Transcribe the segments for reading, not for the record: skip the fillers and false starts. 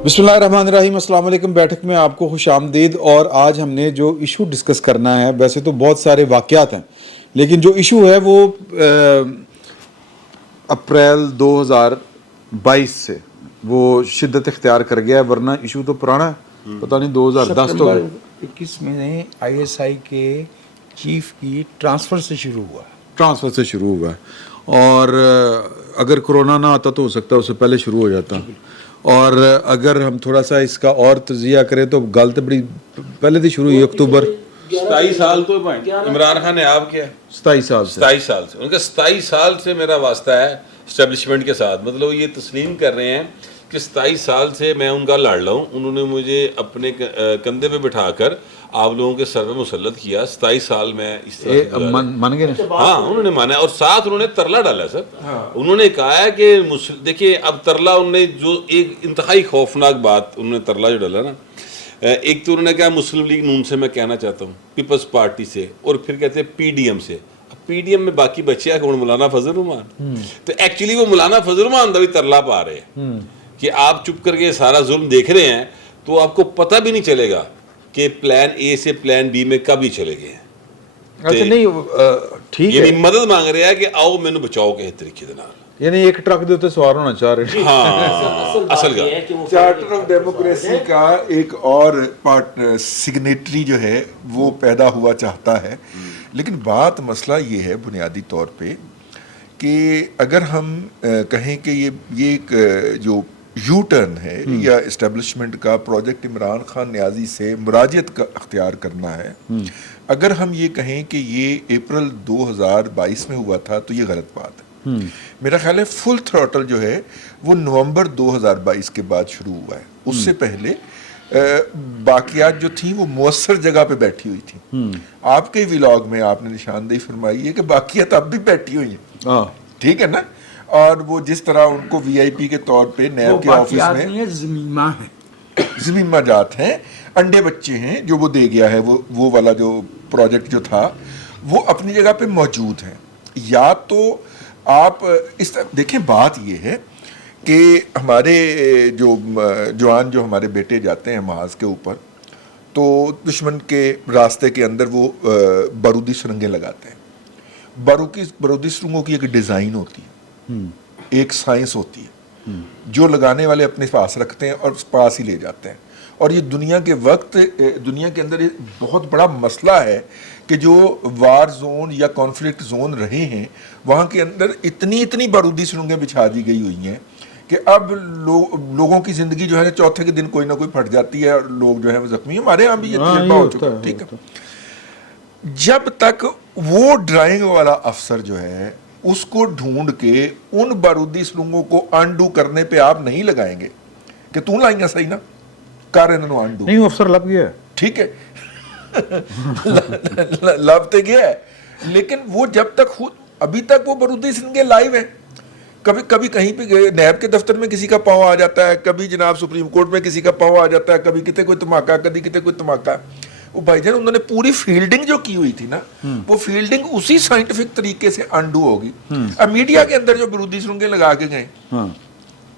बिस्मिल्लाहिर्रहमानिर्रहीम, अस्सलाम वालेकुम। बैठक में आपको खुश आमदीद। और आज हमने जो इशू डिस्कस करना है, वैसे तो बहुत सारे वाक़यात हैं, लेकिन जो इशू है वो अप्रैल 2022 से वो शिद्दत इख्तियार कर गया है, वरना इशू तो पुराना है, पता नहीं 2010 तो 21 में ISI के चीफ की ट्रांसफ़र से शुरू हुआ। ट्रांसफ़र से शुरू हुआ है। और अगर कोरोना ना आता तो हो सकता है उससे पहले शुरू हो जाता। और अगर हम थोड़ा सा इसका और तजिया करें तो गल तो बड़ी पहले थी शुरू हुई, अक्टूबर 27 साल तो इमरान खान ने आप किया 27 साल से 27 साल से उनका 27 साल से मेरा वास्ता है इस्टेब्लिशमेंट के साथ। मतलब ये तस्लीम कर रहे हैं कि 27 साल से मैं उनका लाडला हूँ। उन्होंने मुझे अपने कंधे पे बिठाकर आप लोगों के सर पे मुसल्लत किया। 27 साल मैं इस तरह से मान गए ना? हाँ, उन्होंने माना। और साथ उन्होंने तरला डाला सर। हाँ। उन्होंने कहा है कि देखिए अब तरला उन्होंने जो एक इंतहाई खौफनाक बात उन्होंने तरला जो डाला ना, एक तो उन्होंने कहा मुस्लिम लीग नून से मैं कहना चाहता हूँ, पीपल्स पार्टी से, और फिर कहते हैं PDM से। PDM में बाकी बच्चे कौन? मौलाना फजल रहमान। तो एक्चुअली वो मौलाना फजल रहमान का भी तरला पा रहे हैं कि आप चुप करके सारा जुल्म देख रहे हैं तो आपको पता भी नहीं चलेगा कि प्लान A से प्लान B में कब ही चले गए हैं। अच्छा, नहीं ठीक है, ये मदद मांग रहे हैं कि आओ मैंने बचाओ किस तरीके के नाल। यानी एक ट्रक के ऊपर सवार होना चाह रहे हैं। हाँ, असल का चार्टर ऑफ डेमोक्रेसी का एक और पार्ट सिग्नेटरी जो है वो पैदा हुआ चाहता है। लेकिन बात मसला ये है बुनियादी तौर पे कि अगर हम कहें कि ये एक जो यू टर्न है या इस्टेब्लिशमेंट का प्रोजेक्ट इमरान खान न्याजी से मुराजियत का अख्तियार करना है, अगर हम ये कहें कि ये अप्रैल 2022 में हुआ था तो ये गलत बात है। मेरा ख्याल है फुल थ्रॉटल जो है वो नवंबर 2022 के बाद शुरू हुआ है। उससे पहले बाकियात जो थी वो मुअस्सर जगह पे बैठी हुई थी। आपके व्लॉग में आपने निशानदेही फरमाई है कि बाकियात अब भी बैठी हुई हैं, ठीक है ना। और वो जिस तरह उनको VIP के तौर पे नैब के ऑफिस में ज़मीमा जात हैं, अंडे बच्चे हैं जो वो दे गया है, वो वाला जो प्रोजेक्ट जो था वो अपनी जगह पे मौजूद है। या तो आप इस देखें, बात ये है कि हमारे जो जवान जो हमारे बेटे जाते हैं महाज के ऊपर, तो दुश्मन के रास्ते के अंदर वो बारूदी सुरंगें लगाते हैं। बारूदी सुरंगों की एक डिज़ाइन होती है, एक साइंस होती है, जो लगाने वाले अपने पास रखते हैं और पास ही ले जाते हैं। और ये दुनिया के अंदर एक बहुत बड़ा मसला है कि जो वार जोन या कॉन्फ्लिक्ट जोन रहे हैं वहाँ के अंदर इतनी बारूदी सुरंगें बिछा दी गई हुई हैं कि अब लोगों की ज़िंदगी जो है ना, चौथे के दिन कोई ना कोई फट जाती है और लोग जो है वो जख्मी। हमारे यहाँ भी ये तजुर्बा हो चुका है, ठीक है। जब तक वो ड्राइंग वाला अफसर जो है उसको ढूंढ के उन बारूदी सुरंगों को अनडू करने पे आप नहीं लगाएंगे कि तू लाइया सही ना कर इन्होंने अनडू, नहीं अफसर लग गया है, ठीक है लबते गया है। लेकिन वो जब तक अभी तक वो बारूदी सुरंगें लाइव हैं। कभी कभी कहीं पे नैब के दफ्तर में किसी का पाँव आ जाता है, कभी जनाब सुप्रीम कोर्ट में किसी का पाँव आ जाता है, कभी कितने कोई धमाका, कभी कितने कोई धमाका। वो भाईजान उन्होंने पूरी फील्डिंग जो की हुई थी ना, वो फील्डिंग उसी साइंटिफिक तरीके से अनडू होगी। अब मीडिया के अंदर जो बारूदी सुरंगें लगा के गए,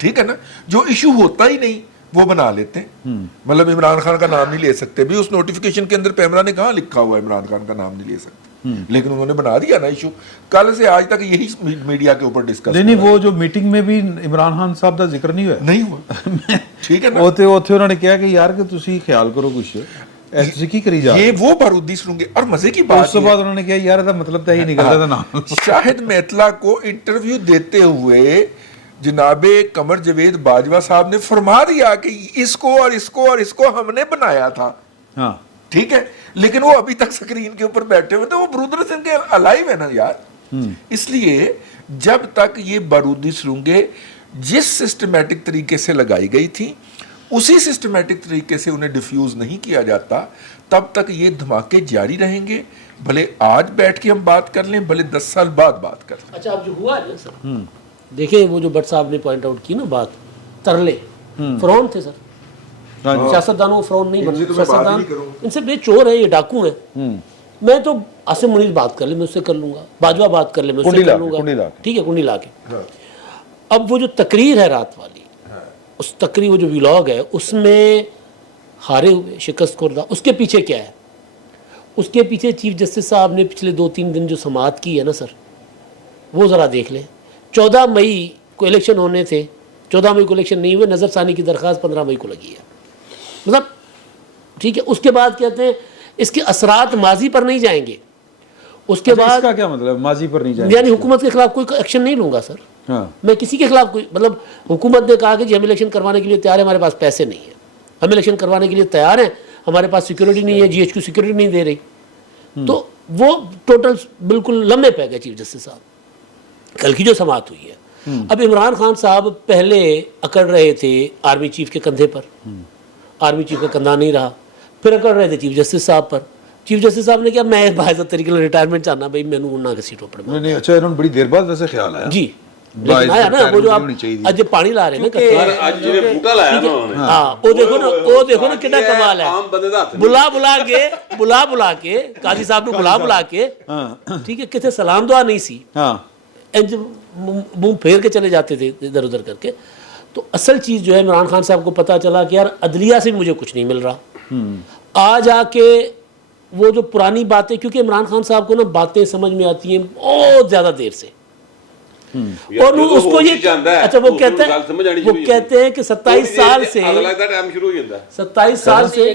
ठीक है ना, जो इशू होता ही नहीं वो बना लेते हैं। मतलब इमरान खान का नाम नहीं ले सकते भी, उस नोटिफिकेशन के अंदर पैमरा ने कहाँ लिखा हुआ है इमरान खान का नाम नहीं ले सकते, लेकिन उन्होंने बना दिया ना इशू। कल से आज तक यही मीडिया के ऊपर डिस्कस नहीं वो जो मीटिंग में भी इमरान खान साहब का जिक्र नहीं हुआ, नहीं हुआ, ठीक है ना। ਉੱਥੇ ਉਹਨਾਂ ਨੇ ਕਿਹਾ कि यार कि ਤੁਸੀਂ ख्याल करो कुछ ऐसे की करी जा, ये वो बारूदी सुरंगें। और मजे की बात उसके बाद उन्होंने कहा यार इसका मतलब तो यही निकलता था ना। शाहिद मेतला को इंटरव्यू देते हुए जनाबे कमर जवेद बाजवा साहब ने फरमा दिया कि इसको और इसको और इसको हमने बनाया था, हाँ ठीक है। लेकिन वो अभी तक स्क्रीन के ऊपर बैठे हुए थे, वो बारूदी सुरंगें अलाइव है ना यार। इसलिए जब तक ये बारूदी सुरंगें जिस सिस्टमैटिक तरीके से लगाई गई थी उसी सिस्टमैटिक तरीके से उन्हें डिफ्यूज नहीं किया जाता, तब तक ये धमाके जारी रहेंगे। भले आज बैठ के हम बात कर लें, भले 10 साल बाद बात कर लें। अच्छा, अब जो हुआ है ना सर, देखिए वो जो भट्ट साहब ने पॉइंट आउट की ना बात, तरले फ्रॉन थे सर, सियासतदानों को फ्रॉन नहीं बनना। सियासतदान इनसे बे चोर है, ये डाकू है। मैं तो आसिम मुनीर बात कर ले मैं उससे कर लूंगा, बाजवा बात कर ले मैं उससे कर लूंगा, ठीक है, कुंडी ला के। अब वो जो तकरीर है रात वाली, اس تقریر وہ جو ولاگ ہے اس میں ہارے ہوئے شکست خوردہ، اس کے پیچھے کیا ہے؟ اس کے پیچھے چیف جسٹس صاحب نے پچھلے 2-3 دن جو سماعت کی ہے نا سر، وہ ذرا دیکھ لیں. 14 مئی کو الیکشن ہونے تھے، 14 مئی کو الیکشن نہیں ہوئے، نظر ثانی کی درخواست 15 مئی کو لگی ہے. مطلب ٹھیک ہے، اس کے بعد کہتے ہیں اس کے اثرات ماضی پر نہیں جائیں گے. اس کے اس بعد کا کیا مطلب ماضی پر نہیں جائیں؟ یعنی حکومت کے خلاف کوئی ایکشن نہیں لوں گا سر. ہاں میں کسی کے خلاف کوئی، مطلب حکومت نے کہا کہ جی ہم الیکشن کروانے کے لیے تیار ہیں، ہمارے پاس پیسے نہیں ہیں، ہم الیکشن کروانے کے لیے تیار ہیں، ہمارے پاس سیکورٹی نہیں ہے، GHQ سیکورٹی نہیں دے رہی. تو وہ ٹوٹل بالکل لمحے پہ گئے چیف جسٹس صاحب. کل کی جو سماعت ہوئی ہے، اب عمران خان صاحب پہلے اکڑ رہے تھے آرمی چیف کے کندھے پر، آرمی چیف کا کندھا نہیں رہا، پھر اکڑ رہے تھے چیف جسٹس صاحب پر. چیف جسٹس صاحب نے کیا، میں باعزت طریقے سے ریٹائرمنٹ چاہنا بھائی میں نہ کسی ٹوپڑ میں. نہیں اچھا، انہوں نے بڑی دیر بعد ویسے خیال آیا. جی لیکن آیا نا وہ جو آپ آج پانی لا رہے ہیں نا، ਅੱਜ ਜਿਹੜੇ ਬੂਟਾ ਲਾਇਆ ਨਾ ਉਹਨੇ ہاں وہ دیکھو نا کتنا کمال ہے. ਆਮ ਬੰਦੇ ਦਾ ਹੱਥ بلا کے قاضی صاحب نے بلا کے ٹھیک ہے، کتنے سلام دعا نہیں سی، ہاں انج منہ پھیر کے چلے جاتے تھے ادھر ادھر کر کے. تو اصل چیز جو ہے عمران خان صاحب کو پتا چلا کہ یار عدلیہ سے مجھے کچھ نہیں مل رہا. آج آ کے وہ جو پرانی باتیں، کیونکہ عمران خان صاحب کو نا باتیں سمجھ میں آتی ہیں بہت زیادہ دیر سے، اور اس کو یہ اچھا وہ کہتے ہیں کہ 27 سال سے ਅਗਲਾ ਦਾ ਟਾਈਮ ਸ਼ੁਰੂ ਹੋ ਜਾਂਦਾ 27 سال سے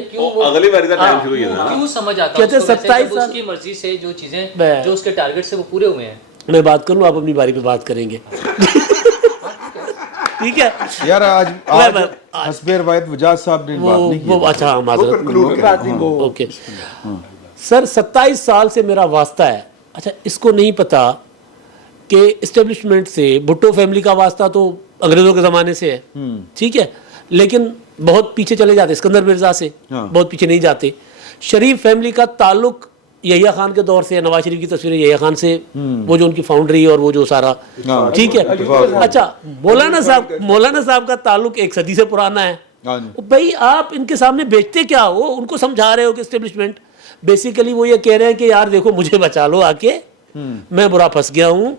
ਅਗਲੀ ਵਾਰੀ ਦਾ ਟਾਈم شروع ਹੋ ਜਾਂਦਾ. کیوں سمجھ آتا کہتے ہے 27 اس کی مرضی سے جو چیزیں جو اس کے ٹارگٹ سے وہ پورے ہوئے ہیں. میں بات کروں، آپ اپنی باری پہ بات کریں گے. ٹھیک ہے یار آج حسب روایت وجاہت صاحب نے بات نہیں کی. وہ اچھا معذرت اوکے سر. 27 سال سے میرا واسطہ ہے. اچھا اس کو نہیں پتا کہ اسٹیبلشمنٹ سے بھٹو فیملی کا واسطہ تو انگریزوں کے زمانے سے ہے، ٹھیک ہے، لیکن بہت پیچھے چلے جاتے، اسکندر مرزا سے بہت پیچھے نہیں جاتے. شریف فیملی کا تعلق یحییٰ خان کے دور سے، نواز شریف کی تصویریں یحییٰ خان سے، وہ جو ان کی فاؤنڈری اور وہ جو سارا ٹھیک ہے. اچھا مولانا صاحب کا تعلق 1 صدی سے پرانا ہے. بھائی آپ ان کے سامنے بیچتے کیا ہو؟ ان کو سمجھا رہے ہو کہ اسٹیبلشمنٹ بیسیکلی وہ یہ کہہ رہے ہیں کہ یار دیکھو مجھے بچا لو آ کے، میں برا پھنس گیا ہوں،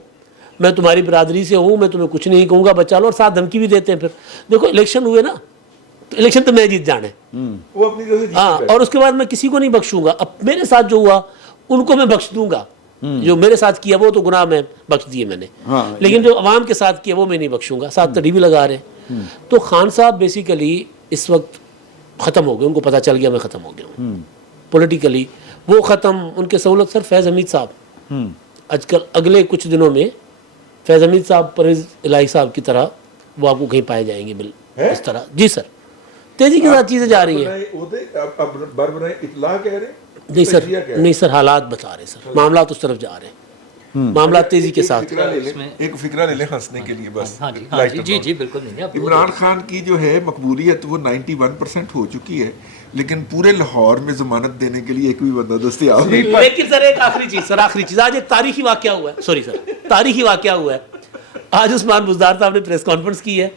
میں تمہاری برادری سے ہوں، میں تمہیں کچھ نہیں کہوں گا، بچا لو. اور ساتھ دھمکی بھی دیتے ہیں. پھر دیکھو الیکشن ہوئے نا، تو الیکشن تو میں جیت جانے، ہاں، اور اس کے بعد میں کسی کو نہیں بخشوں گا. اب میرے ساتھ جو ہوا ان کو میں بخش دوں گا، جو میرے ساتھ کیا وہ تو گناہ میں بخش دیے میں نے، لیکن جو عوام کے ساتھ کیا وہ میں نہیں بخشوں گا. ساتھ تڑی بھی لگا رہے ہیں. تو خان صاحب بیسیکلی اس وقت ختم ہو گئے، ان کو پتہ چل گیا میں ختم ہو گیا ہوں پولیٹیکلی. وہ ختم، ان کے سہولت سر فیض حمید صاحب آج کل اگلے کچھ دنوں میں فیض حمید صاحب پرویز الہی صاحب کی طرح وہ آپ کو کہیں پائے جائیں گے اس طرح. جی سر تیزی کے ساتھ چیزیں جا رہی ہیں. نہیں سر، نہیں سر، حالات بتا رہے سر، معاملات اس طرف جا رہے ہیں، معاملات تیزی کے ساتھ. ایک فکرہ لے لیں ہنسنے کے لیے بس. ہاں جی ہاں جی جی بالکل نہیں. عمران خان کی جو ہے مقبولیت وہ 91% ہو چکی ہے، لیکن پورے لاہور میں ضمانت دینے کے لیے ایک بھی بندہ دستیاب نہیں. لیکن سر ایک آخری چیز آج ایک تاریخی واقعہ ہوا ہے، سوری سر، تاریخی واقعہ ہوا ہے. آج عثمان بزدار صاحب نے پریس کانفرنس کی ہے.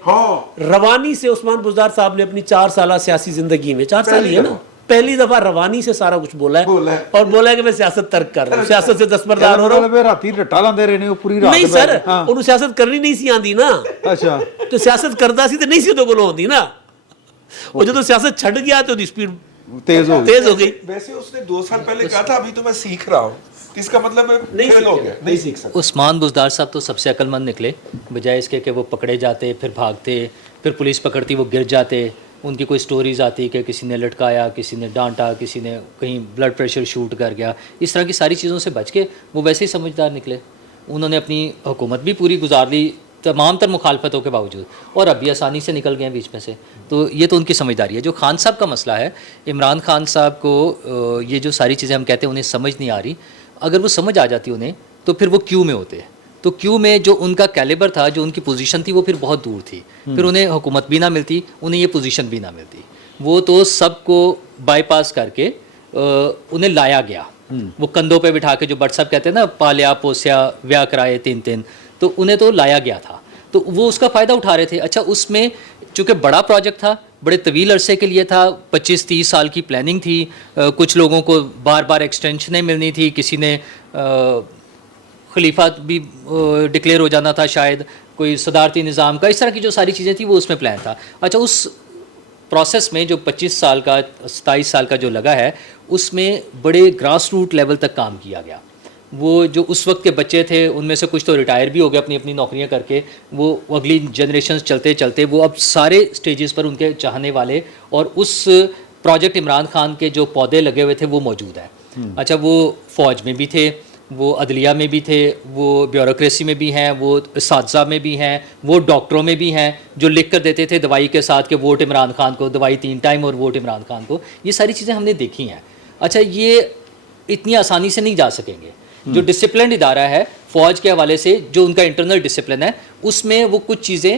روانی سے عثمان بزدار صاحب نے اپنی 4 سالہ سیاسی زندگی میں، 4 سال ہی ہے نا، پہلی دفعہ روانی سے سارا کچھ بولا ہے اور بولا ہے کہ میں سیاست ترک کر رہا ہوں، سیاست سے دستبردار ہو رہا ہوں. نہیں سر، انہوں سیاست کرنی نہیں سی آندی نا. اچھا تو سیاست کرتا سی تو نہیں سی تو کو ہوندی نا. وہ جو سیاست چھڑ گیا تو اسپیڈ تیز ہو گئی. ویسے اس نے 2 سال پہلے کہا تھا ابھی تو میں سیکھ رہا ہوں، اس کا مطلب فیل ہو گیا، نہیں سیکھ سکتا. عثمان بزدار صاحب تو سب سے عقل مند نکلے، بجائے اس کے کہ وہ پکڑے جاتے پھر بھاگتے، پھر پولیس پکڑتی وہ گر جاتے، ان کی کوئی سٹوریز آتی کہ کسی نے لٹکایا، کسی نے ڈانٹا، کسی نے کہیں بلڈ پریشر شوٹ کر گیا، اس طرح کی ساری چیزوں سے بچ کے وہ ویسے ہی سمجھدار نکلے. انہوں نے اپنی حکومت بھی پوری گزار لی تمام تر مخالفتوں کے باوجود، اور اب بھی آسانی سے نکل گئے ہیں بیچ میں سے. تو یہ تو ان کی سمجھداری ہے. جو خان صاحب کا مسئلہ ہے، عمران خان صاحب کو یہ جو ساری چیزیں ہم کہتے ہیں انہیں سمجھ نہیں آ رہی. اگر وہ سمجھ آ جاتی انہیں تو پھر وہ کیو میں ہوتے. تو کیو میں جو ان کا کیلیبر تھا، جو ان کی پوزیشن تھی، وہ پھر بہت دور تھی. پھر انہیں حکومت بھی نہ ملتی، انہیں یہ پوزیشن بھی نہ ملتی. وہ تو سب کو بائی پاس کر کے انہیں لایا گیا. وہ کندھوں پہ بٹھا کے، جو بٹ صاحب کہتے ہیں نا، پالیا پوسیا ویا کرائے 3 تو انہیں تو لایا گیا تھا. تو وہ اس کا فائدہ اٹھا رہے تھے. اچھا اس میں چونکہ بڑا پروجیکٹ تھا، بڑے طویل عرصے کے لیے تھا، 25-30 سال کی پلاننگ تھی، کچھ لوگوں کو بار بار ایکسٹینشنیں ملنی تھی، کسی نے خلیفہ بھی ڈکلیئر ہو جانا تھا شاید, کوئی صدارتی نظام کا, اس طرح کی جو ساری چیزیں تھیں وہ اس میں پلان تھا. اچھا, اس پروسیس میں جو 25 سال کا 27 سال کا جو لگا ہے, اس میں بڑے گراس روٹ لیول تک کام کیا گیا. وہ جو اس وقت کے بچے تھے ان میں سے کچھ تو ریٹائر بھی ہو گئے اپنی اپنی نوکریاں کر کے, وہ اگلی جنریشنز چلتے چلتے وہ اب سارے سٹیجز پر ان کے چاہنے والے اور اس پروجیکٹ عمران خان کے جو پودے لگے ہوئے تھے وہ موجود ہیں. اچھا, وہ فوج میں بھی تھے, وہ عدلیہ میں بھی تھے, وہ بیوروکریسی میں بھی ہیں, وہ اساتذہ میں بھی ہیں, وہ ڈاکٹروں میں بھی ہیں جو لکھ کر دیتے تھے دوائی کے ساتھ کہ ووٹ عمران خان کو, دوائی 3 ٹائم اور ووٹ عمران خان کو. یہ ساری چیزیں ہم نے دیکھی ہیں. اچھا, یہ اتنی آسانی سے نہیں جا سکیں گے. جو ڈسپلنڈ ادارہ ہے فوج کے حوالے سے, جو ان کا انٹرنل ڈسپلن ہے, اس میں وہ کچھ چیزیں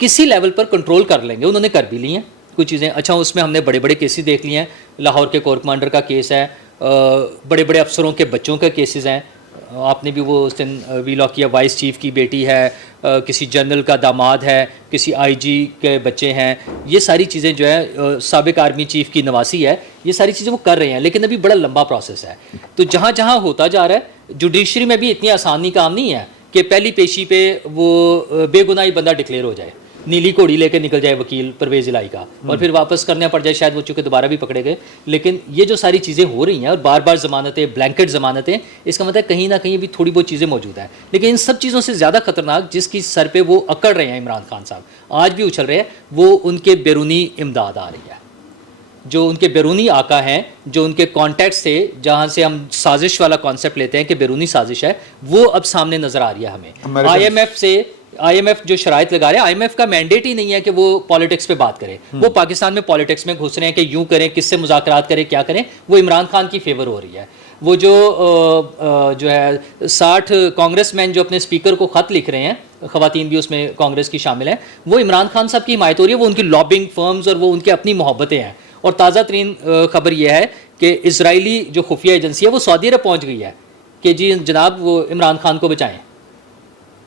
کسی لیول پر کنٹرول کر لیں گے. انہوں نے کر بھی لی ہیں کچھ چیزیں. اچھا, اس میں ہم نے بڑے بڑے کیسز دیکھ لیے ہیں. لاہور کے کور کمانڈر کا کیس ہے, بڑے بڑے افسروں کے بچوں کے کیسز ہیں. آپ نے بھی وہ اس دن ویلاگ کیا, وائس چیف کی بیٹی ہے, کسی جنرل کا داماد ہے, کسی آئی جی کے بچے ہیں. یہ ساری چیزیں جو ہے, سابق آرمی چیف کی نواسی ہے, یہ ساری چیزیں وہ کر رہے ہیں. لیکن ابھی بڑا لمبا پروسیس ہے. تو جہاں جہاں ہوتا جا رہا ہے, جوڈیشری میں بھی اتنی آسانی کام نہیں ہے کہ پہلی پیشی پہ وہ بے گناہی بندہ ڈکلیئر ہو جائے, نیلی گھوڑی لے کے نکل جائے وکیل پرویز الہی کا, اور پھر واپس کرنا پڑ جائے شاید, وہ چونکہ دوبارہ بھی پکڑے گئے. لیکن یہ جو ساری چیزیں ہو رہی ہیں اور بار بار ضمانتیں, بلینکٹ ضمانتیں, اس کا مطلب کہیں نہ کہیں بھی تھوڑی بہت چیزیں موجود ہیں. لیکن ان سب چیزوں سے زیادہ خطرناک جس کی سر پہ وہ اکڑ رہے ہیں عمران خان صاحب, آج بھی اچھل رہے ہیں, وہ ان کے بیرونی امداد آ رہی ہے. جو ان کے بیرونی آقا ہیں, جو ان کے کانٹیکٹس تھے, جہاں سے ہم سازش والا کانسیپٹ لیتے ہیں کہ بیرونی سازش ہے, وہ اب سامنے نظر آ رہی ہے ہمیں. آئی ایم ایف سے, آئی ایم ایف جو شرائط لگا رہے ہیں, آئی ایم ایف کا مینڈیٹ ہی نہیں ہے کہ وہ پالیٹکس پہ بات کرے. وہ پاکستان میں پالیٹکس میں گھس رہے ہیں کہ یوں کریں, کس سے مذاکرات کریں, کیا کریں. وہ عمران خان کی فیور ہو رہی ہے. وہ جو ہے 60 کانگریس مین جو اپنے اسپیکر کو خط لکھ رہے ہیں, خواتین بھی اس میں کانگریس کی شامل ہیں, وہ عمران خان صاحب کی حمایت ہو رہی ہے. وہ ان کی لابنگ فرمز اور وہ ان کے اپنی محبتیں ہیں. اور تازہ ترین خبر یہ ہے کہ اسرائیلی جو خفیہ ایجنسی ہے وہ سعودی عرب پہنچ گئی ہے کہ جی جناب وہ عمران خان کو بچائیں.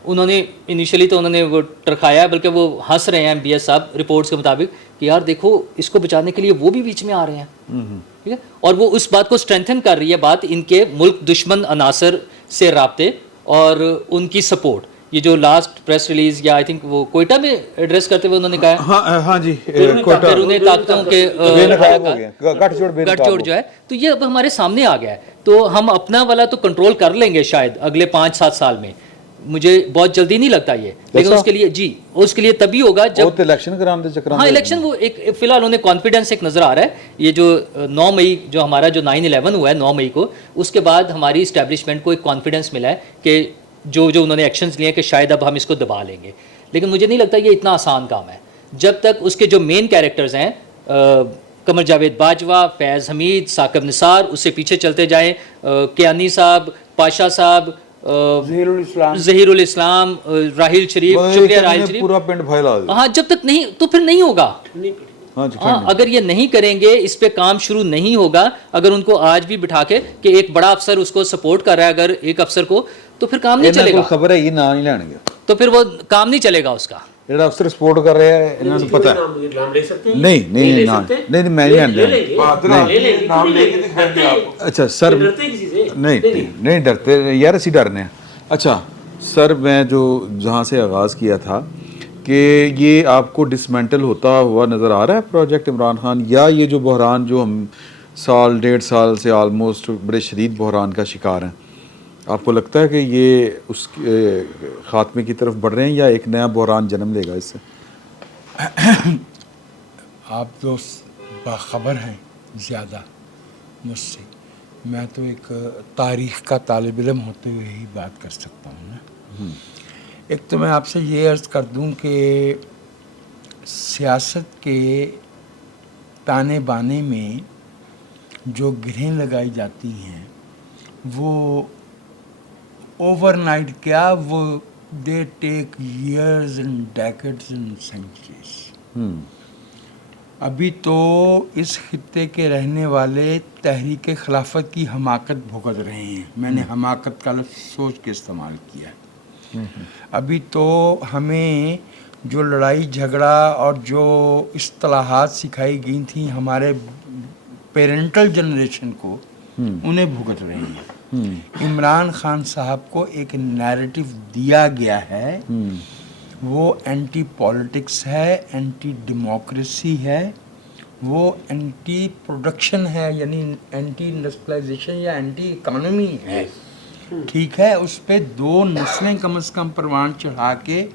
انہوں نے انیشلی تو انہوں نے وہ ٹرکھایا, بلکہ وہ ہنس رہے ہیں MBS صاحب رپورٹس کے مطابق کہ یار دیکھو اس کو بچانے کے لیے وہ بھی بیچ میں آ رہے ہیں. ٹھیک ہے, اور وہ اس بات کو اسٹرینتھن کر رہی ہے بات ان کے ملک دشمن عناصر سے رابطے اور ان کی سپورٹ. یہ جو لاسٹ پریس ریلیز یا آئی تھنک وہ کوئٹہ میں ایڈریس کرتے ہوئے انہوں نے کہا, ہاں جی, بیرونی طاقتوں کے گٹھ جوڑ جو ہے, تو یہ اب ہمارے سامنے آ گیا ہے. تو ہم اپنا والا تو کنٹرول کر لیں گے شاید اگلے 5-7 سال میں, مجھے بہت جلدی نہیں لگتا یہ. لیکن اس کے لیے جی, اس کے لیے تبھی ہوگا جب الیکشن کرانے چکر. ہاں الیکشن, وہ ایک فی الحال انہیں کانفیڈنس ایک نظر آ رہا ہے. یہ جو 9 مئی جو ہمارا جو 9/11 ہوا ہے 9 مئی کو, اس کے بعد ہماری اسٹیبلشمنٹ کو ایک کانفیڈنس ملا ہے کہ جو انہوں نے ایکشنز لیے کہ شاید اب ہم اس کو دبا لیں گے. لیکن مجھے نہیں لگتا یہ اتنا آسان کام ہے جب تک اس کے جو مین کیریکٹرز ہیں, قمر جاوید باجوہ, فیض حمید, ثاقب نثار, اس سے پیچھے چلتے جائیں, کیانی صاحب, پاشا صاحب, ظہیر الاسلام, راحیل شریف, شکریہ راحیل شریف, پورا پنڈ پھیلا دیا. ہاں جب تک نہیں تو پھر نہیں ہوگا. ہاں, اگر یہ نہیں کریں گے, اس پہ کام شروع نہیں ہوگا, اگر ان کو آج بھی بٹھا کے کہ ایک بڑا افسر اس کو سپورٹ کر رہا ہے اگر ایک افسر کو, تو پھر کام نہیں چلے گا. خبر ہے یہ نام نہیں لین گے, تو پھر وہ کام نہیں چلے گا اس کا. جڑا افسر سپورٹ کر رہے ہیں انہوں نے پتہ ہے. نہیں میں نہیں. اچھا سر, نہیں ڈرتے یار, اسی ڈرنے ہیں. اچھا سر, میں جو جہاں سے آغاز کیا تھا کہ یہ آپ کو ڈسمینٹل ہوتا ہوا نظر آ رہا ہے پروجیکٹ عمران خان, یا یہ جو بحران جو ہم 1.5 سال سے آلموسٹ بڑے شدید بحران کا شکار ہیں, آپ کو لگتا ہے کہ یہ اس خاتمے کی طرف بڑھ رہے ہیں یا ایک نیا بحران جنم لے گا اس سے؟ آپ تو باخبر ہیں زیادہ مجھ سے, میں تو ایک تاریخ کا طالب علم ہوتے ہوئے ہی بات کر سکتا ہوں نا. ایک تو میں آپ سے یہ عرض کر دوں کہ سیاست کے تانے بانے میں جو گرہیں لگائی جاتی ہیں وہ اوور نائٹ کیا, وہ they take years and decades and centuries. ابھی تو اس خطے کے رہنے والے تحریک خلافت کی حماقت بھگت رہے ہیں. میں نے حماقت کا لفظ سوچ کے استعمال کیا. ابھی تو ہمیں جو لڑائی جھگڑا اور جو اصطلاحات سکھائی گئی تھیں ہمارے پیرنٹل جنریشن کو, انہیں بھگت رہے ہیں. عمران خان صاحب کو ایک نیریٹو دیا گیا ہے، وہ اینٹی پالیٹکس ہے، اینٹی ڈیموکریسی ہے، وہ اینٹی پروڈکشن ہے، یعنی اینٹی انڈسٹریلائزیشن یا اینٹی اکانومی ہے، ٹھیک ہے. اس پہ 2 نسلیں کم از کم پروان چڑھا کے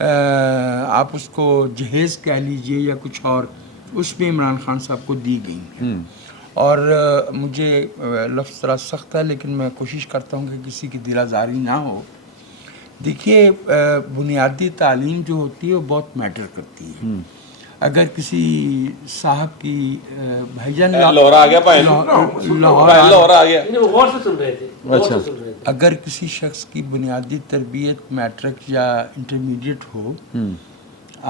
آپ اس کو جہیز کہہ لیجئے یا کچھ اور، اس پہ عمران خان صاحب کو دی گئی ہیں. اور مجھے لفظ ذرا سخت ہے لیکن میں کوشش کرتا ہوں کہ کسی کی دل آزاری نہ ہو. دیکھیے بنیادی تعلیم جو ہوتی ہے وہ بہت میٹر کرتی ہے. اگر کسی صاحب کی بھائی جان لاہور آ گیا بھائی، لاہور آ گیا، وہ غور سے سن رہے تھے، غور سے سن رہے تھے. اگر کسی شخص کی بنیادی تربیت میٹرک یا انٹرمیڈیٹ ہو،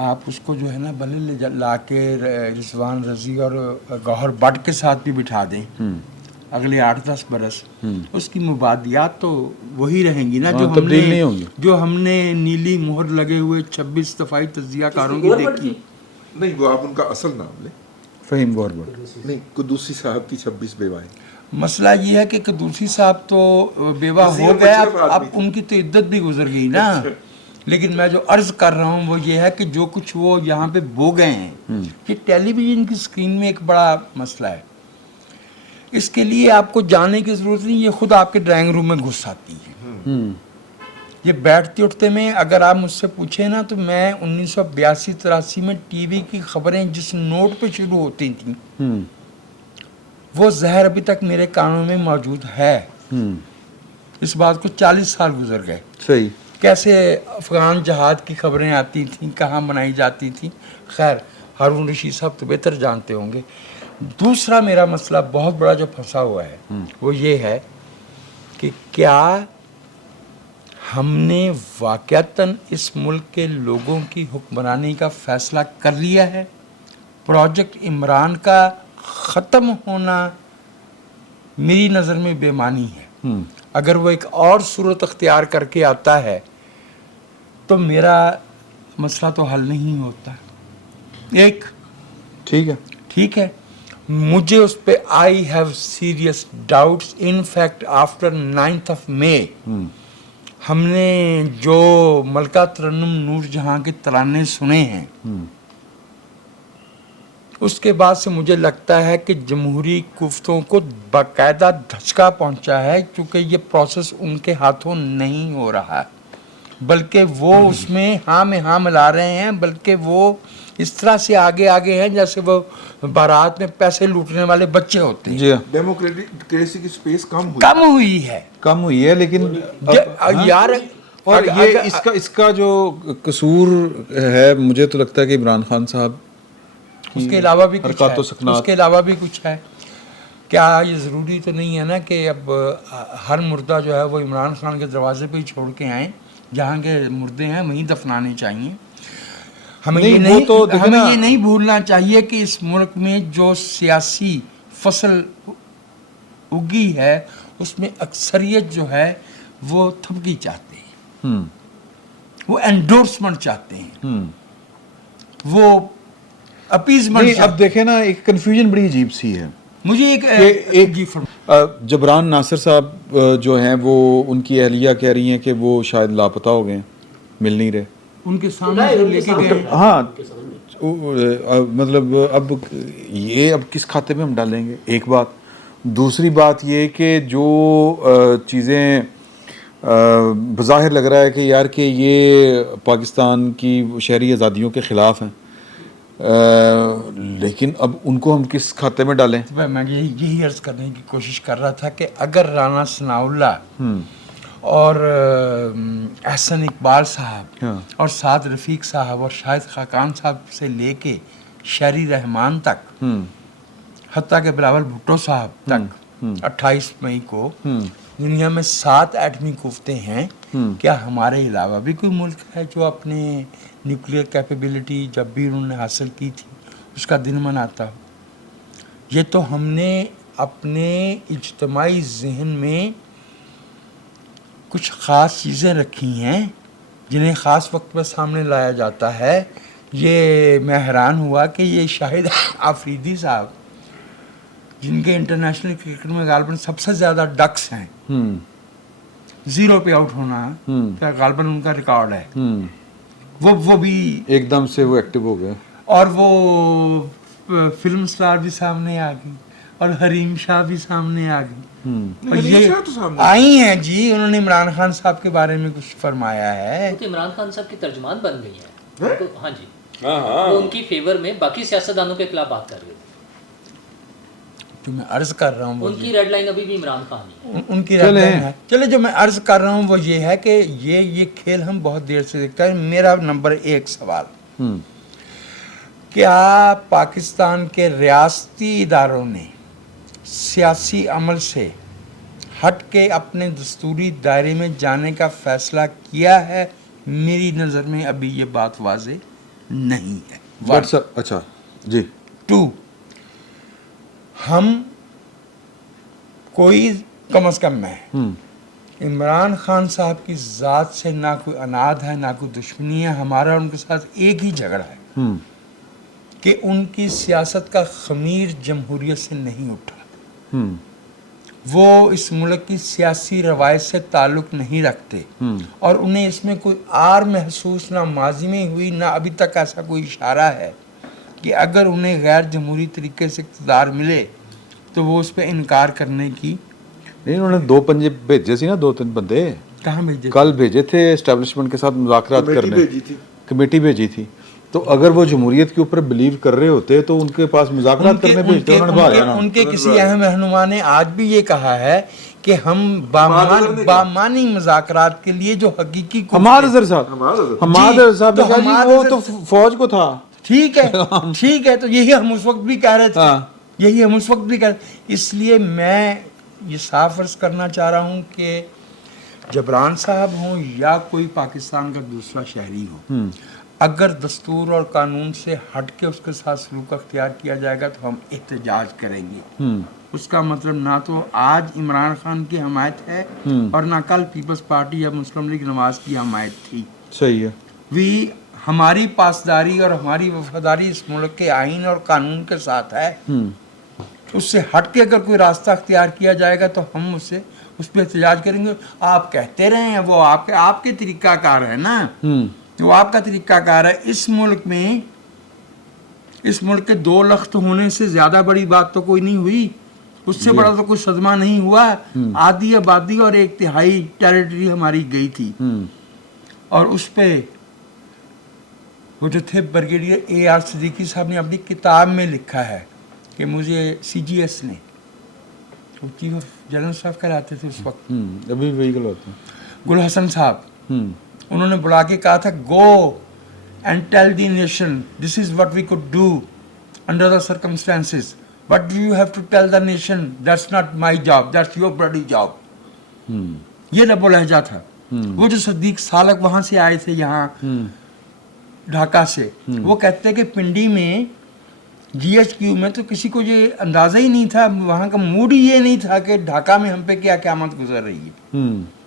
آپ اس کو جو ہے نا بھلے لا کے رضوان رضی اور گوہر بٹ کے ساتھ بھی بٹھا دیں اگلے 8-10 برس، اس کی مبادیات تو وہی رہیں گی نا جو ہم نے نیلی مہر لگے ہوئے 26 دفاعی تجزیہ کاروں کی دیکھی. نہیں، وہ آپ ان کا اصل نام لیں. فہیم گوربٹ. نہیں، قدوسی صاحب کی 26 بیوائیں. مسئلہ یہ ہے کہ قدوسی صاحب تو بیوہ ہو گئے، اب ان کی تو عدت بھی گزر گئی نا. لیکن میں جو عرض کر رہا ہوں وہ یہ ہے کہ جو کچھ وہ یہاں پہ بو گئے ہیں، یہ ٹیلی ویژن کی اسکرین میں ایک بڑا مسئلہ ہے. اس کے لیے آپ کو جانے کی ضرورت نہیں، یہ خود آپ کے ڈرائنگ روم میں گھس آتی ہے. یہ بیٹھتے اٹھتے میں اگر آپ مجھ سے پوچھیں نا تو میں 1982-83 میں ٹی وی کی خبریں جس نوٹ پہ شروع ہوتی تھیں وہ زہر ابھی تک میرے کانوں میں موجود ہے. اس بات کو 40 سال گزر گئے. صحیح. کیسے افغان جہاد کی خبریں آتی تھیں، کہاں بنائی جاتی تھیں. خیر ہارون رشید صاحب تو بہتر جانتے ہوں گے. دوسرا میرا مسئلہ بہت بڑا جو پھنسا ہوا ہے وہ یہ ہے کہ کیا ہم نے واقعتاً اس ملک کے لوگوں کی حکمرانی کا فیصلہ کر لیا ہے؟ پروجیکٹ عمران کا ختم ہونا میری نظر میں بے معنی ہے. اگر وہ ایک اور صورت اختیار کر کے آتا ہے تو میرا مسئلہ تو حل نہیں ہوتا. ایک ٹھیک ہے، مجھے اس پہ I have serious doubts. In fact after 9th May ہم نے جو ملکہ ترنم نور جہاں کے ترانے سنے ہیں اس کے بعد سے مجھے لگتا ہے کہ جمہوری قوتوں کو باقاعدہ دھچکا پہنچا ہے، کیونکہ یہ پروسیس ان کے ہاتھوں نہیں ہو رہا ہے، بلکہ وہ اس میں ہاں میں ہاں ملا رہے ہیں، بلکہ وہ اس طرح سے آگے ہیں جیسے وہ بارات میں پیسے لوٹنے والے بچے ہوتے ہیں. جی ڈیموکریسی کی سپیس کم ہوئی ہے لیکن یار. اور یہ اس کا جو قصور ہے مجھے تو لگتا ہے کہ عمران خان صاحب اس کے علاوہ بھی کچھ ہے. اس کے علاوہ بھی کچھ ہے. کیا یہ ضروری تو نہیں ہے نا کہ اب ہر مردہ جو ہے وہ عمران خان کے دروازے پہ ہی چھوڑ کے آئیں، جہاں کے مردے ہیں وہیں دفنانے چاہیے. ہمیں یہ نہیں بھولنا چاہیے کہ اس ملک میں جو سیاسی فصل اگی ہے اس میں اکثریت جو ہے وہ تھپکی چاہتے ہیں، وہ انڈورسمنٹ چاہتے ہیں، وہ اپیزمنٹ. اب دیکھیں نا ایک کنفیوژن بڑی عجیب سی ہے. مجھے ایک جبران ناصر صاحب جو ہیں وہ ان کی اہلیہ کہہ رہی ہیں کہ وہ شاید لاپتہ ہو گئے، مل نہیں رہے. ان کے سامنے لے کے گئے. ہاں مطلب اب یہ اب کس کھاتے میں ہم ڈالیں گے؟ ایک بات. دوسری بات یہ کہ جو چیزیں بظاہر لگ رہا ہے کہ یار کہ یہ پاکستان کی شہری آزادیوں کے خلاف ہیں، لیکن اب ان کو ہم کس کھاتے میں ڈالیں؟ میں یہی عرض کرنے کی کوشش کر رہا تھا کہ اگر رانا ثناء اللہ اور احسن اقبال صاحب اور سعد رفیق صاحب اور شاہد خاقان صاحب سے لے کے شہری رحمان تک، حتیٰ کہ بلاول بھٹو صاحب تک 28 مئی کو دنیا میں 7 ایٹمی قوتیں ہیں، کیا ہمارے علاوہ بھی کوئی ملک ہے جو اپنے نیوکلیئر کیپیبلٹی جب بھی انہوں نے حاصل کی تھی اس کا دن مناتا ہو؟ یہ تو ہم نے اپنے اجتماعی ذہن میں کچھ خاص چیزیں رکھی ہیں جنہیں خاص وقت میں سامنے لایا جاتا ہے. یہ میں حیران ہوا کہ یہ شاہد آفریدی صاحب जिनके इंटरनेशनल क्रिकेट में गालबन सबसे ज़्यादा डक्स हैं, 0 पे आउट होना, तो गालबन उनका रिकॉर्ड है। वो भी एकदम से वो एक्टिव हो गए। और वो फिल्म स्टार भी सामने आ गई और हरीम शाह भी सामने आ गई। और हरीम ये शाह तो सामने आई हैं जी, उन्होंने इमरान खान साहब के बारे में कुछ फरमाया है। वो तो इमरान खान साहब की तर्जुमान बन गई है। तो, हाँ जी, हाँ वो उनकी फेवर में बाकी सियासतदानों के खिलाफ बात कर रहे थे। जो मैं अर्ज कर रहा हूँ वो उनकी रेड लाइन अभी भी इमरान खान ही है। उनकी रेडलाइन है। चले, जो मैं अर्ज कर रहा हूँ वो ये है कि ये खेल हम बहुत देर से देखते हैं। मेरा नंबर 1 सवाल, क्या पाकिस्तान के रियासती इदारों ने सियासी अमल से हट के अपने दस्तूरी दायरे में जाने का फैसला किया है? मेरी नज़र में अभी ये बात वाज़े नहीं है। बट सर, अच्छा जी। 2, हम कोई कम अज़ कम मैं इमरान खान साहब की ज़ात से ना कोई अनाद है ना कोई दुश्मनी है। हमारा उनके साथ एक ही झगड़ा है कि उनकी सियासत का खमीर जमहूरियत से नहीं उठा। वो इस मुल्क की सियासी रवायत से ताल्लुक़ नहीं रखते और उन्हें इसमें कोई आर महसूस ना माजी में हुई, ना अभी तक ऐसा कोई इशारा है कि अगर उन्हें गैर जमहूरी तरीके से इक़्तिदार मिले तो वो उस पर इनकार करने की। नहीं, उन्होंने 2 पंजे भेजे सी ना, 2-3 बंदे कहाँ भेजे? कल भेजे थे एस्टेब्लिशमेंट के साथ मुज़ाकरात करने, भेजी थी। कमेटी भेजी थी। तो अगर वो जमहूरियत के ऊपर बिलीव कर रहे होते तो उनके पास मुज़ाकरात करने भेजते, उन्होंने बाहर जाना। उनके किसी अहम रहनुमा ने आज भी ये कहा है कि हम बामानी मुज़ाकरात के लिए जो हकीकी हमाद अज़हर साहब, हमाद अज़हर साहब ने कहा जी वो तो फौज को था। ठीक है, ठीक है, तो यही हम उस वक्त भी कह रहे थे, यही हम उस वक्त भी कह रहे। इसलिए मैं ये साफ अर्ज करना चाह रहा हूँ कि जबरान साहब हों या कोई पाकिस्तान का दूसरा शहरी हो, अगर दस्तूर और कानून से हट के उसके साथ सलूक अख्तियार किया जाएगा तो हम एहतजाज करेंगे। उसका मतलब ना तो आज इमरान खान की हमायत है और ना कल पीपल्स पार्टी या मुस्लिम लीग नवाज की हमायत थी। सही है। हमारी पासदारी और हमारी वफादारी इस मुल्क के आइन और कानून के साथ है। उससे हट के अगर कोई रास्ता अख्तियार किया जाएगा तो हम उससे उस पर एहतजाज करेंगे। आप कहते रहे हैं वो आपके तरीक़ाकार है ना, वो आपका तरीक़ाकार है। इस मुल्क के 2 लख्त होने से ज़्यादा बड़ी बात तो कोई नहीं हुई, उससे बड़ा तो कोई सदमा नहीं हुआ। आधी आबादी और 1/3 टेरिटरी हमारी गई थी। और उस पर वो जो थे ब्रिगेडियर AR सिद्दीकी साहब ने अपनी किताब में लिखा है कि मुझे CGS ने, चीफ ऑफ जनरल साहब कहलाते थे उस वक्त, अभी वही गल होता है, गुल हसन साहब, उन्होंने बुला के कहा था, go and tell the nation this is what we could do under the circumstances, but you have to tell the nation that's not my job, that's your bloody job. ये रब्बो लहजा था। वो जो सदीक सालक वहां से आए थे यहाँ ढाका से, वो कहते हैं कि पिंडी में GHQ में तो किसी को ये अंदाजा ही नहीं था, वहाँ का मूड ही ये नहीं था कि ढाका में हम पे क्या क़यामत गुजर रही है।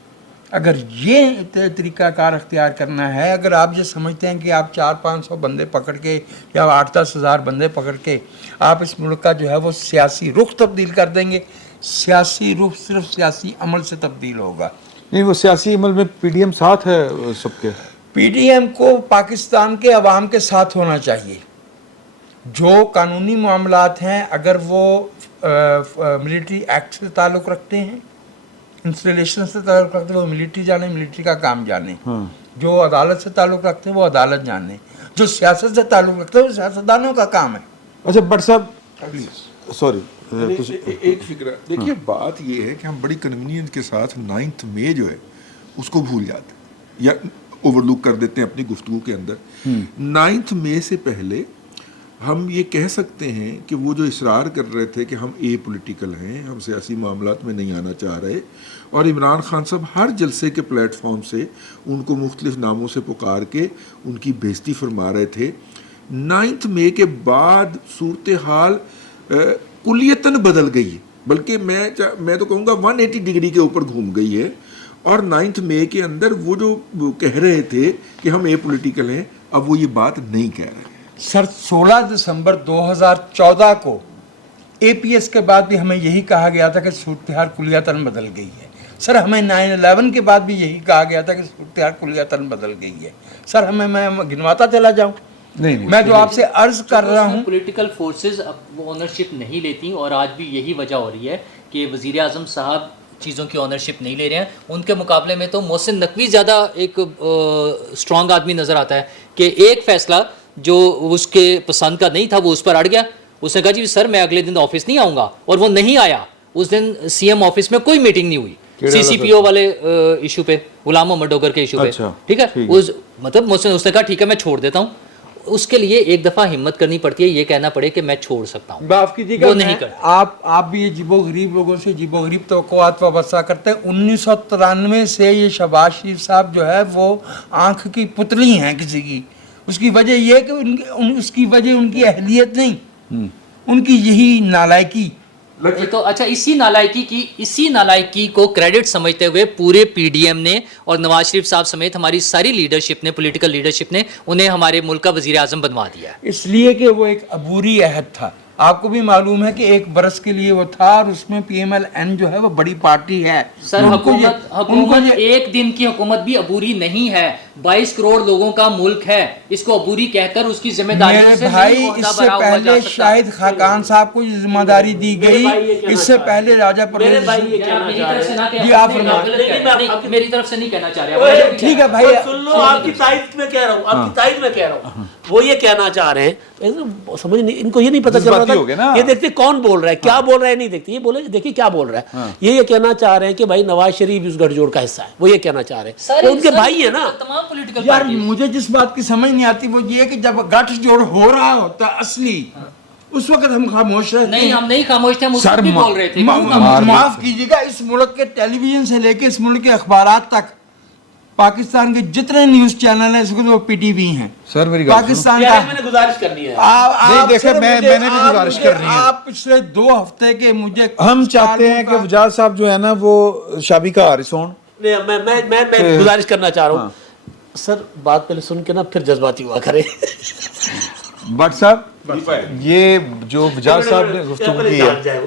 अगर ये तरीक़ाकार अख्तियार करना है, अगर आप ये समझते हैं कि आप 400-500 बंदे पकड़ के या 8-10 हज़ार बंदे पकड़ के आप इस मुल्क का जो है वो सियासी रुख तब्दील कर देंगे, सियासी रुख सिर्फ सियासी अमल से तब्दील होगा। नहीं, वो सियासी अमल में PDM साथ है सबके। PDM को पाकिस्तान के अवाम के साथ होना चाहिए। जो कानूनी मामलात हैं, अगर वो मिलिट्री एक्ट से ताल्लुक़ रखते हैं, इंस्टॉलेशन से ताल्लुक़ रखते हैं, वो मिलिट्री जाने, मिलिट्री का काम जाने। जो अदालत से ताल्लुक़ रखते हैं वो अदालत जाने। जो सियासत से ताल्लुक़ रखते हैं वो सियासतदानों का काम है। अच्छा भट्ट साहब, सॉरी, एक फिक्र, देखिए बात ये है कि हम बड़ी कन्वीनियंस के साथ 9 मई जो है उसको भूल जाते हैं या ओवरलुक कर देते हैं अपनी गुफ्तगू के अंदर। 9 मई से पहले हम ये कह सकते हैं कि वो जो इसरार कर रहे थे कि हम पॉलिटिकल हैं, हम सियासी मामलात में नहीं आना चाह रहे, और इमरान खान साहब हर जलसे के प्लेटफॉर्म से उनको मुख्तलिफ नामों से पुकार के उनकी बेइज्जती फरमा रहे थे। 9 मई के बाद सूरत हाल कुलियतन बदल गई है, बल्कि मैं तो कहूँगा 180 डिग्री के ऊपर घूम गई है। और 9 मई के अंदर वो जो कह रहे थे कि हम पॉलिटिकल हैं, अब वो ये बात नहीं कह रहे। सर 16 दिसंबर 2014 को APS के बाद भी हमें यही कहा गया था कि सूरत-ए-हाल कुलियतन बदल गई है। सर हमें 9/11 के बाद भी यही कहा गया था कि सूरत-ए-हाल कुलियतन बदल गई है। सर हमें, मैं गिनवाता चला जाऊं, नहीं, मैं जो आपसे अर्ज कर रहा हूं, पॉलिटिकल फोर्सेस अब वो ओनरशिप नहीं लेती और आज भी यही वजह हो रही है कि वज़ीर आज़म साहब चीज़ों की ओनरशिप नहीं ले रहे हैं। उनके मुकाबले में तो मोहसिन नकवी ज़्यादा एक स्ट्रॉन्ग आदमी नज़र आता है कि एक फ़ैसला जो उसके पसंद का नहीं था वो उस पर अड़ गया। उसने कहा जी सर मैं अगले दिन ऑफिस नहीं आऊँगा, और वो नहीं आया। उस दिन CM ऑफिस में कोई मीटिंग नहीं हुई CCPO वाले इशू पे, गुलाम मोहम्मद डोगर के इशू पे, ठीक है। उस मतलब मुझसे उसने कहा ठीक है मैं छोड़ देता हूँ। उसके लिए एक दफ़ा हिम्मत करनी पड़ती है, ये कहना पड़े कि मैं छोड़ सकता हूँ। माफ कीजिएगा, वो नहीं करते। आप भी ये जिबो गरीब लोगों से जिबो गरीब तवक्कुआत वाबस्ता करते हैं। 1993 से ये शहबाज शरीफ साहब जो है वो आंख की पुतली हैं किसी की। उसकी वजह ये है कि उसकी वजह उनकी अहलियत नहीं, उनकी यही नालायकी। ये तो अच्छा, इसी नालायकी को क्रेडिट समझते हुए पूरे PDM ने और नवाज शरीफ साहब समेत हमारी सारी लीडरशिप ने, पॉलिटिकल लीडरशिप ने उन्हें हमारे मुल्क का वजीर आजम बनवा दिया है। इसलिए कि वो एक अबूरी अहद था। आपको भी मालूम है कि 1 बरस के लिए वो था, और उसमें PMLN जो है वो बड़ी पार्टी है। सर हुकूमत एक दिन की हुकूमत भी अबूरी नहीं है। 22 करोड़ लोगों का मुल्क है, इसको अबूरी कहकर उसकी जिम्मेदारी मेरे भाई, इससे पहले शाहिद खाकान साहब को जिम्मेदारी दी गई, इससे पहले राजा मेरी तरफ से नहीं कहना चाह रहा। ठीक है भाई, सुन लो, आपकी तारीफ में कह रहा हूँ, वो ये कहना चाह रहे हैं, समझ नहीं, इनको ये नहीं पता चल रहा था, ये देखते कौन बोल रहा है, क्या बोल रहा है नहीं देखते, ये बोले देखिए क्या बोल रहा है। ये कहना चाह रहे हैं कि भाई नवाज शरीफ उस गठजोड़ का हिस्सा है, वो ये कहना चाह रहे हैं, उनके भाई है ना। तमाम पॉलिटिकल यार मुझे जिस बात की समझ नहीं आती वो ये कि जब गठजोड़ हो रहा होता असली, उस वक्त हम खामोश रहते। नहीं, हम नहीं खामोश थे, हम उस वक्त भी बोल रहे थे। माफ कीजिएगा, इस मुल्क के टेलीविजन से लेके इस मुल्क के अखबारात तक, पाकिस्तान के जितने न्यूज चैनल हैं इसको वो PTV हैं। सर मेरी पाकिस्तान का मैंने गुजारिश करनी है, नहीं देखिए, मैंने भी गुजारिश करनी है। आप पिछले 2 हफ्ते के मुझे हम चाहते हैं कि वजाद साहब जो है ना वो शाबी का हारिस हों। मैं गुजारिश करना चाह रहा हूँ सर, बात पहले सुन के ना फिर जज्बाती हुआ करे। भट्ट साहब, ये जो वजाद साहब ने गुफ्तगू की है,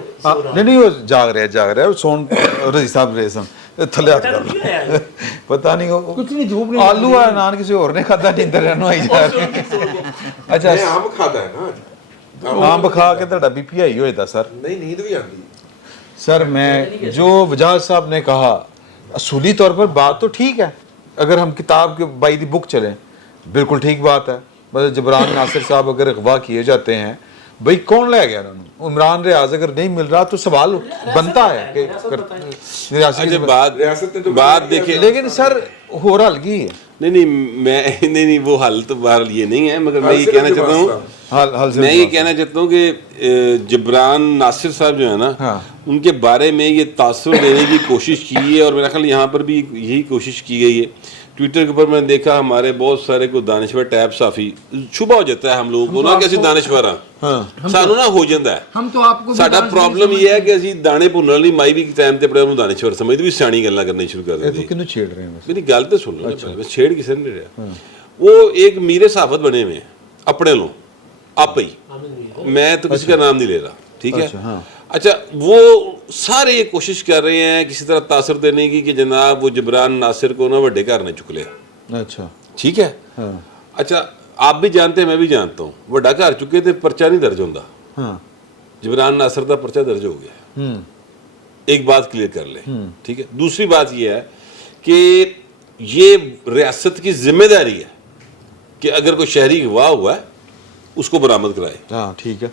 नहीं वो जाग रहे हैं, सोन रजी साहब रेसम थले हाथ कर पता नहीं वो कुछ नहीं, धूप नहीं, आलू और नान किसी और ने खाता, नींदर रहना ही जा रही। अच्छा आम खाता है ना, आम खा के ਤੁਹਾਡਾ BP हाई होता सर? नहीं, नींद भी आती सर मैं जो वजाद साहब ने कहा, असूली तौर पर बात तो ठीक है, अगर हम किताब के बाई दी बुक चलें बिल्कुल ठीक बात है। मतलब जबरान नासिर साहब अगर अगवा किए जाते हैं, भाई कौन ले गया उन्होंने? इमरान रियाज अगर नहीं मिल रहा तो सवाल बनता है कि बात देखिए, लेकिन सर हो रहा अलगी है। नहीं वो हाल तो बहरहाल ये नहीं है, मगर मैं ये कहना चाहता हूँ, मैं ये कहना चाहता हूँ कि जबरान नासिर साहब जो है ना, उनके बारे में ये तासुर देने की कोशिश की है, और मेरा ख्याल यहाँ पर भी यही कोशिश की गई है। ट्विटर के ऊपर मैंने देखा हमारे बहुत सारे को दानिश्वर टैब साफी छुपा हो जाता है हम लोगों को ना कि ਅਸੀਂ दानिश्वर ਹਾਂ ਸਾਨੂੰ ਨਾ ਹੋ ਜਾਂਦਾ ਹੈ। हम तो आपको ਸਾਡਾ ਪ੍ਰੋਬਲਮ ਇਹ ਹੈ ਕਿ ਅਸੀਂ ਦਾਣੇ ਭੁੰਨਣ ਵਾਲੀ ਮਾਈ ਵੀ ਟਾਈਮ ਤੇ ਆਪਣੇ ਨੂੰ दानिश्वर ਸਮਝਦੇ ਵੀ ਸਿਆਣੀ ਗੱਲਾਂ ਕਰਨੀ ਸ਼ੁਰੂ ਕਰ ਦਿੰਦੇ। ਕਿਹਨੂੰ ਛੇੜ ਰਹੇ ਹੋ? मेरी गल तो सुन लो, मैं छेड़ किसी ने नहीं रहा। वो एक मीरे साफत बने हुए हैं अपने लो आप ही, मैं तो किसी का नाम नहीं ले रहा, ठीक है। अच्छा, वो सारे ये कोशिश कर रहे हैं किसी तरह तासर देने की कि जनाब वो जबरान नासिर को ना वड्डे घर ने चुक लिया। अच्छा ठीक है। अच्छा, आप भी जानते हैं, मैं भी जानता हूँ, वड्डा घर चुके थे परचा नहीं दर्ज होता। जबरान नासिर का परचा दर्ज हो गया, एक बात क्लियर कर ले, ठीक है। दूसरी बात ये है कि ये रियासत की जिम्मेदारी है कि अगर कोई शहरी गवाह हुआ है उसको बरामद कराए। हाँ ठीक है,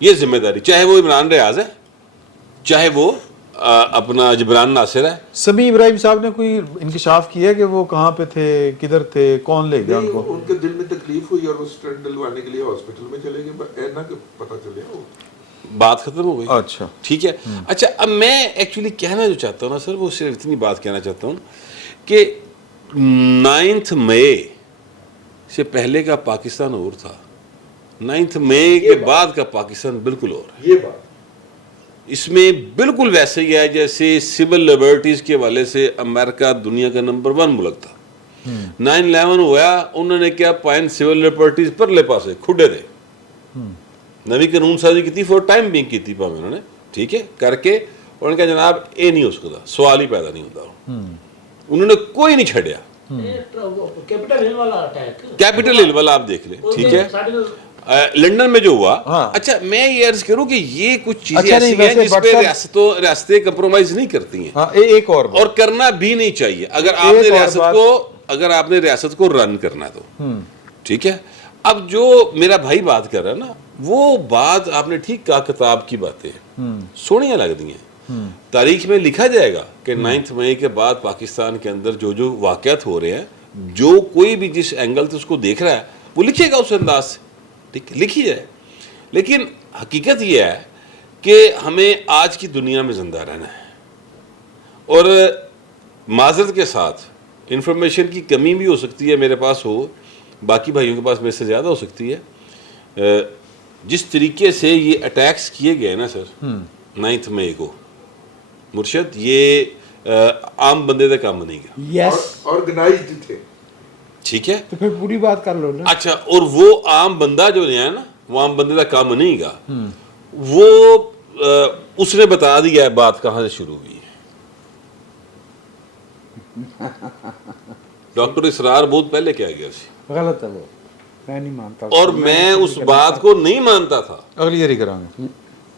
ये जिम्मेदारी, चाहे वो इमरान रियाज है, चाहे वो अपना जबरान नासिर है। समी इब्राहिम साहब ने कोई इंकशाफ किया है कि वो कहाँ पे थे, किधर थे, कौन ले गया उनको? उनके दिल में तकलीफ हुई और वो स्टेंट डलवाने के लिए हॉस्पिटल में चले गए, ना कि पता चले वो बात खत्म हो गई। अच्छा ठीक है। अच्छा, अब मैं एक्चुअली कहना जो चाहता हूँ ना सर, वो सिर्फ इतनी बात कहना चाहता हूँ कि 9 मई से पहले का पाकिस्तान और था, 9 मई के बाद का पाकिस्तान बिल्कुल और है। ये बात इसमें बिल्कुल वैसे ही है जैसे सिविल लिबर्टीज के हवाले से अमेरिका दुनिया का नंबर 1 मुल्क था। 9/11 हुआ, उन्होंने क्या पॉइंट सिविल लिबर्टीज परले पासे खुडे थे, ਨਵੀਂ ਕਾਨੂੰਨ ਸਾਜ਼ੀ ਕੀਤੀ ਫॉर ਟਾਈਮ ਬੀਇੰਗ ਕੀਤੀ ਭਾਵੇਂ ਉਹਨਾਂ ਨੇ, ਠੀਕ ਹੈ, ਕਰਕੇ ਉਹਨਾਂ ਨੇ ਕਿਹਾ ਜਨਾਬ ਇਹ ਨਹੀਂ ਹੋ ਸਕਦਾ, ਸਵਾਲ ਹੀ ਪੈਦਾ ਨਹੀਂ ਹੁੰਦਾ। उन्होंने कोई नहीं छड़िया। कैपिटल हिल वाला अटैक, कैपिटल हिल वाला आप देख लें, ठीक है, लंदन में जो हुआ। अच्छा मैं ये अर्ज करूं कि ये कुछ चीजें ऐसी हैं जिस पे रियासतें कंप्रोमाइज नहीं करती हैं, एक और करना भी नहीं चाहिए। अगर आपने रियासत को रन करना है तो ठीक है। अब जो मेरा भाई बात कर रहा है ना, वो बात आपने ठीक कहा, किताब की बातें सोहनियां लगती हैं, तारीख में लिखा जाएगा कि 9 मई के बाद पाकिस्तान के अंदर जो जो वाक़यात हो रहे हैं, जो कोई भी जिस एंगल से उसको देख रहा है वो लिखेगा उस अंदाज से, ठीक है, लिखी जाए। लेकिन हकीकत ये है कि हमें आज की दुनिया में ज़िंदा रहना है, और माजरत के साथ इंफॉर्मेशन की कमी भी हो सकती है, मेरे पास हो, बाकी भाइयों के पास मेरे से ज़्यादा हो सकती है। जिस तरीके से ये अटैक्स किए गए ना सर 9 मई को, मुर्शद ये आम बंदे का काम नहीं गया, यस ऑर्गेनाइज्ड थे, ठीक है, तो फिर पूरी बात कर लो ना। अच्छा, और वो आम बंदा जो है ना, वो आम बंदे का काम नहीं गा, वो उसने बता दिया है बात कहाँ से शुरू हुई है। डॉक्टर इसरार बहुत पहले क्या गया सी, गलत है वो, मैं नहीं मानता, और मैं उस बात को नहीं मानता था, अगली जारी करांगे,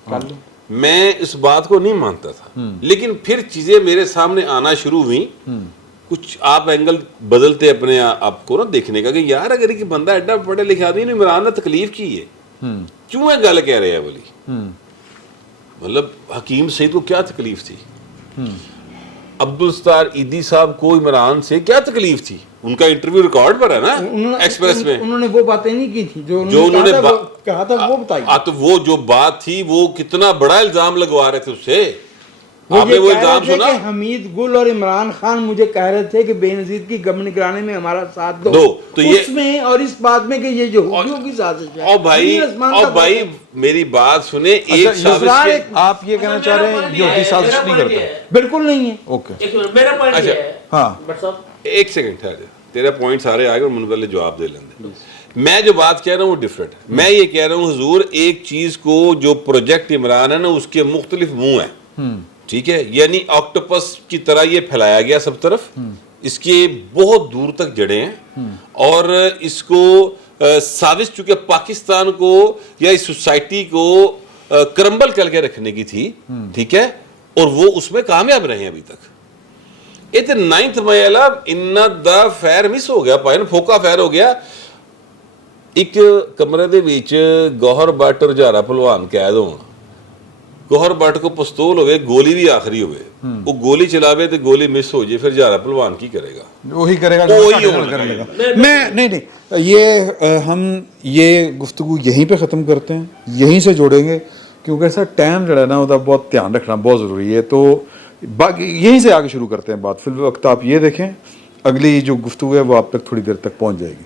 कर लो। मैं इस बात को नहीं मानता था, लेकिन फिर चीजें मेरे सामने आना शुरू हुई, कुछ आप एंगल बदलते अपने आप को ना देखने का कि यार अगर एक बंदा एडा पढ़े लिखे आदमी ने इमरान ने तकलीफ की है, क्यों है गल कह रहे हैं बोली, मतलब हकीम सईद को क्या तकलीफ थी, अब्दुल सत्तार ईदी साहब को इमरान से क्या तकलीफ थी, उनका इंटरव्यू रिकॉर्ड पर है ना एक्सप्रेस में, उन्होंने वो बातें नहीं की थी जो उन्होंने कहा था वो बताइए। तो वो जो बात थी वो कितना बड़ा इल्जाम लगवा रहे थे उससे, वो आपने ये वो कह रहे इल्जाम थे सुना? कि हमीद गुल और इमरान खान मुझे कह रहे थे कि बेनजीर की गवर्नमेंट कराने में हमारा साथ दो, तो ये उसमें और इस बात में कि ये जो हुजूर की साजिश है। और भाई मेरी बात सुने, एक साजिश के आप ये कहना चाह रहे हैं यहूदी साजिश नहीं करता? बिल्कुल नहीं है। ओके, एक मिनट, मेरा पॉइंट अच्छा, ये है, हाँ, बट साहब एक सेकंड ठहर, तेरा पॉइंट सारे आ गए, मुझे पहले जवाब दे लेंगे। मैं जो बात कह रहा हूँ वो डिफरेंट है। मैं ये कह रहा हूँ हुजूर, एक चीज को जो प्रोजेक्ट इमरान है ना, उसके मुख्तलिफ मुंह है, ठीक है, यानी ऑक्टोपस की तरह ये फैलाया गया सब तरफ, इसके बहुत दूर तक जड़ें हैं, और इसको साजिश चूंकि पाकिस्तान को या इस सोसाइटी को क्रम्बल करके रखने की थी, ठीक है, और वो उसमें कामयाब रहे हैं अभी तक। ਇਹ ਤੇ 9 ਮਈ ਵਾਲਾ ਇੰਨਾ ਦਾ ਫੈਰ ਮਿਸ ਹੋ ਗਿਆ, ਭਾਈ ਨੂੰ ਫੋਕਾ ਫੈਰ ਹੋ ਗਿਆ। ਇੱਕ ਕਮਰੇ ਦੇ ਵਿੱਚ ਗੌਹਰ ਬੱਟ ਔਰ ਹਜ਼ਾਰਾ ਪਹਿਲਵਾਨ ਕੈਦ ਹੋਣ, ਗੌਹਰ ਬੱਟ ਕੋ ਪਿਸਤੌਲ ਹੋਵੇ, ਗੋਲੀ ਵੀ ਆਖਰੀ ਹੋਵੇ, ਉਹ ਗੋਲੀ ਚਲਾਵੇ ਤੇ ਗੋਲੀ ਮਿਸ ਹੋ ਜੇ, ਫਿਰ ਹਜ਼ਾਰਾ ਪਹਿਲਵਾਨ ਕੀ ਕਰੇਗਾ? वही करेगा, वही करेगा। मैं नहीं, ये हम ये गुफ्तगू यहीं पे ख़त्म करते हैं, यहीं से जोड़ेंगे, क्योंकि सर टाइम जो है ना उसका बहुत ध्यान रखना बहुत ज़रूरी है। तो बाकी यहीं से आगे शुरू करते हैं बात। फिल वक्त आप ये देखें, अगली जो गुफ्तगू है वो आप तक थोड़ी देर तक पहुंच जाएगी।